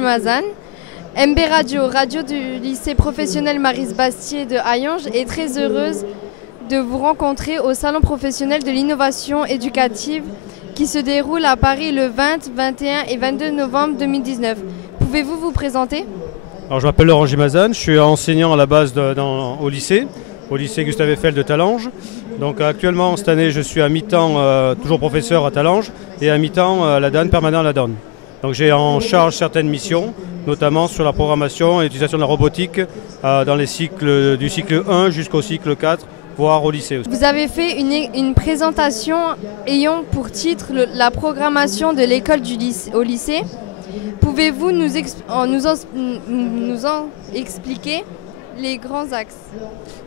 Mazan. MB Radio, radio du lycée professionnel Maryse Bastier de Hayange, est très heureuse de vous rencontrer au Salon professionnel de l'innovation éducative qui se déroule à Paris le 20, 21 et 22 novembre 2019. Pouvez-vous vous présenter? Alors, je m'appelle Laurent Gimazan, je suis enseignant à la base au lycée Gustave Eiffel de Talange. Donc actuellement, cette année, je suis à mi-temps toujours professeur à Talange et à mi-temps à la DAN, permanent à la DAN. Donc j'ai en charge certaines missions, notamment sur la programmation et l'utilisation de la robotique dans les cycles du cycle 1 jusqu'au cycle 4, voire au lycée aussi. Vous avez fait une présentation ayant pour titre la programmation de l'école au lycée. Pouvez-vous nous en expliquer les grands axes?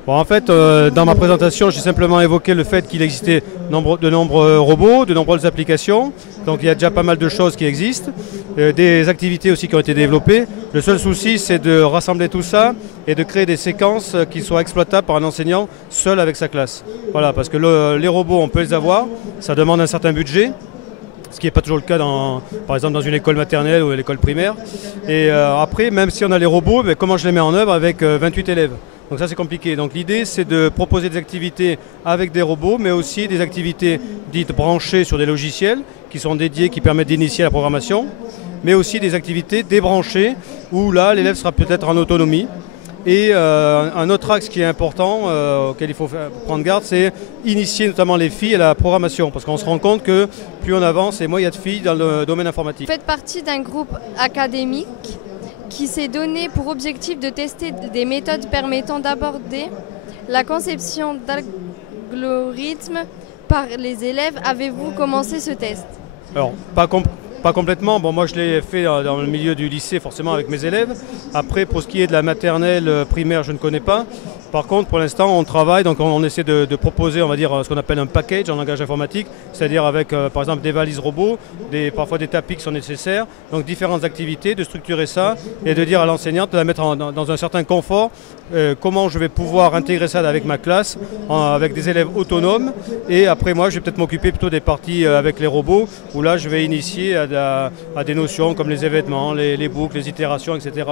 Bon, en fait, dans ma présentation, j'ai simplement évoqué le fait qu'il existait de nombreux robots, de nombreuses applications. Donc il y a déjà pas mal de choses qui existent, des activités aussi qui ont été développées. Le seul souci, c'est de rassembler tout ça et de créer des séquences qui soient exploitables par un enseignant seul avec sa classe. Voilà, parce que les robots, on peut les avoir, ça demande un certain budget. Ce qui n'est pas toujours le cas, par exemple, dans une école maternelle ou l'école primaire. Et après, même si on a les robots, mais comment je les mets en œuvre avec 28 élèves? Donc ça, c'est compliqué. Donc l'idée, c'est de proposer des activités avec des robots, mais aussi des activités dites branchées sur des logiciels qui sont dédiés, qui permettent d'initier la programmation, mais aussi des activités débranchées où là, l'élève sera peut-être en autonomie. Et un autre axe qui est important, auquel il faut prendre garde, c'est initier notamment les filles à la programmation. Parce qu'on se rend compte que plus on avance, et moins il y a de filles dans le domaine informatique. Vous faites partie d'un groupe académique qui s'est donné pour objectif de tester des méthodes permettant d'aborder la conception d'algorithmes par les élèves. Avez-vous commencé ce test? Alors, pas complètement. Bon, moi, je l'ai fait dans le milieu du lycée, forcément, avec mes élèves. Après, pour ce qui est de la maternelle primaire, je ne connais pas. Par contre, pour l'instant, on travaille, donc on essaie de proposer, on va dire, ce qu'on appelle un package en langage informatique, c'est-à-dire avec, par exemple, des valises robots, parfois des tapis qui sont nécessaires, donc différentes activités, de structurer ça et de dire à l'enseignante de la mettre dans un certain confort, comment je vais pouvoir intégrer ça avec ma classe, avec des élèves autonomes. Et après, moi, je vais peut-être m'occuper plutôt des parties avec les robots, où là, je vais initier à des notions comme les événements, les boucles, les itérations, etc.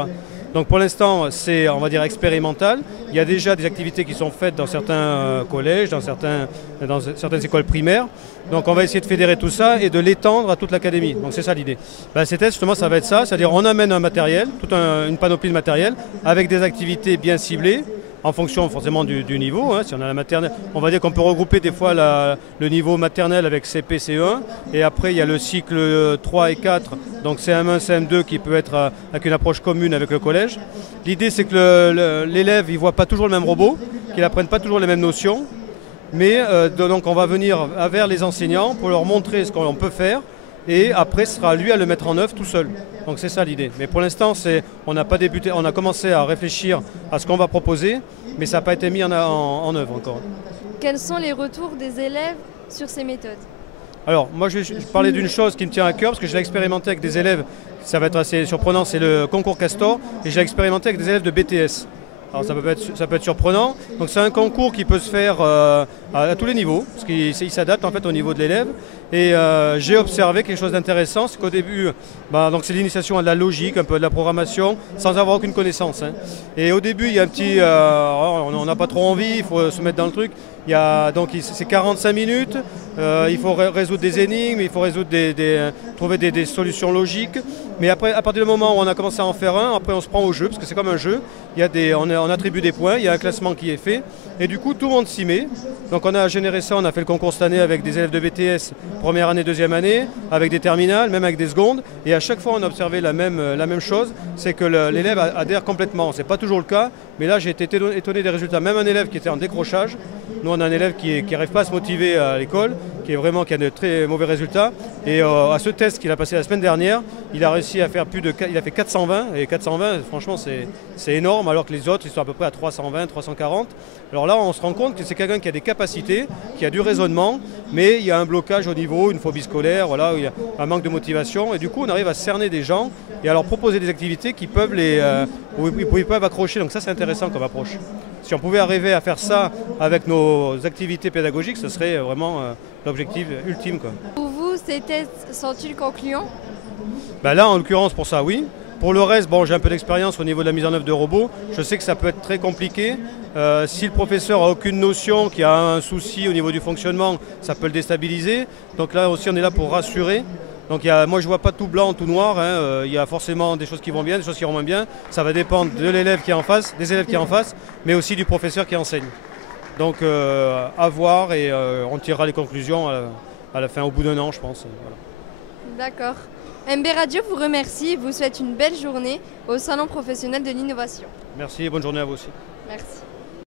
Donc pour l'instant, c'est, on va dire, expérimental. Il y a déjà des activités qui sont faites dans certains collèges, dans certaines écoles primaires. Donc on va essayer de fédérer tout ça et de l'étendre à toute l'académie. Donc c'est ça l'idée. Ces tests, justement, ça va être ça, c'est-à-dire on amène un matériel, une panoplie de matériel, avec des activités bien ciblées, en fonction forcément du niveau. Si on a la maternelle, on va dire qu'on peut regrouper des fois le niveau maternel avec CP, CE1, et après il y a le cycle 3 et 4, donc CM1, CM2 qui peut être avec une approche commune avec le collège. L'idée, c'est que l'élève ne voit pas toujours le même robot, qu'il n'apprenne pas toujours les mêmes notions, mais donc on va venir vers les enseignants pour leur montrer ce qu'on peut faire, et après ce sera lui à le mettre en œuvre tout seul. Donc c'est ça l'idée. Mais pour l'instant, on n'a pas débuté, on a commencé à réfléchir à ce qu'on va proposer, mais ça n'a pas été mis en œuvre encore. Quels sont les retours des élèves sur ces méthodes? Alors moi je parlais d'une chose qui me tient à cœur, parce que je l'ai expérimenté avec des élèves, ça va être assez surprenant, c'est le concours Castor, et je l'ai expérimenté avec des élèves de BTS. Alors ça peut être surprenant. Donc c'est un concours qui peut se faire à tous les niveaux, parce qu'il s'adapte en fait au niveau de l'élève. Et j'ai observé quelque chose d'intéressant, c'est qu'au début, donc c'est l'initiation à de la logique, un peu de la programmation, sans avoir aucune connaissance. Et au début, il y a un petit, on n'a pas trop envie, il faut se mettre dans le truc. Donc c'est 45 minutes, il faut résoudre des énigmes, il faut trouver des solutions logiques. Mais après, à partir du moment où on a commencé à en faire un, après on se prend au jeu, parce que c'est comme un jeu. On attribue des points, il y a un classement qui est fait, et du coup tout le monde s'y met. Donc on a généré ça, on a fait le concours cette année avec des élèves de BTS, première année, deuxième année, avec des terminales, même avec des secondes, et à chaque fois on a observé la même chose, c'est que l'élève adhère complètement. C'est pas toujours le cas, mais là j'ai été étonné des résultats. Même un élève qui était en décrochage, nous on a un élève qui n'arrive pas à se motiver à l'école, qui a de très mauvais résultats, et à ce test qu'il a passé la semaine dernière, il a réussi à faire il a fait 420, et 420 franchement c'est énorme, alors que les autres ils sont à peu près à 320, 340. Alors là on se rend compte que c'est quelqu'un qui a des capacités, qui a du raisonnement, mais il y a un blocage au niveau, une phobie scolaire, voilà, il y a un manque de motivation, et du coup on arrive à cerner des gens et à leur proposer des activités qui peuvent où ils peuvent accrocher. Donc ça c'est intéressant comme approche. Si on pouvait arriver à faire ça avec nos activités pédagogiques, ce serait vraiment l'objectif ultime, quoi. Pour vous, ces tests sont-ils concluants? Là, en l'occurrence, pour ça, oui. Pour le reste, bon, j'ai un peu d'expérience au niveau de la mise en œuvre de robots. Je sais que ça peut être très compliqué. Si le professeur n'a aucune notion, qu'il y a un souci au niveau du fonctionnement, ça peut le déstabiliser. Donc là aussi, on est là pour rassurer. Donc moi, je ne vois pas tout blanc, tout noir. Il y a forcément des choses qui vont bien, des choses qui vont moins bien. Ça va dépendre de l'élève qui est en face, des élèves qui sont en face, mais aussi du professeur qui enseigne. Donc à voir et on tirera les conclusions à la fin, au bout d'un an, je pense. Voilà. D'accord. MB Radio vous remercie et vous souhaite une belle journée au Salon professionnel de l'innovation. Merci et bonne journée à vous aussi. Merci.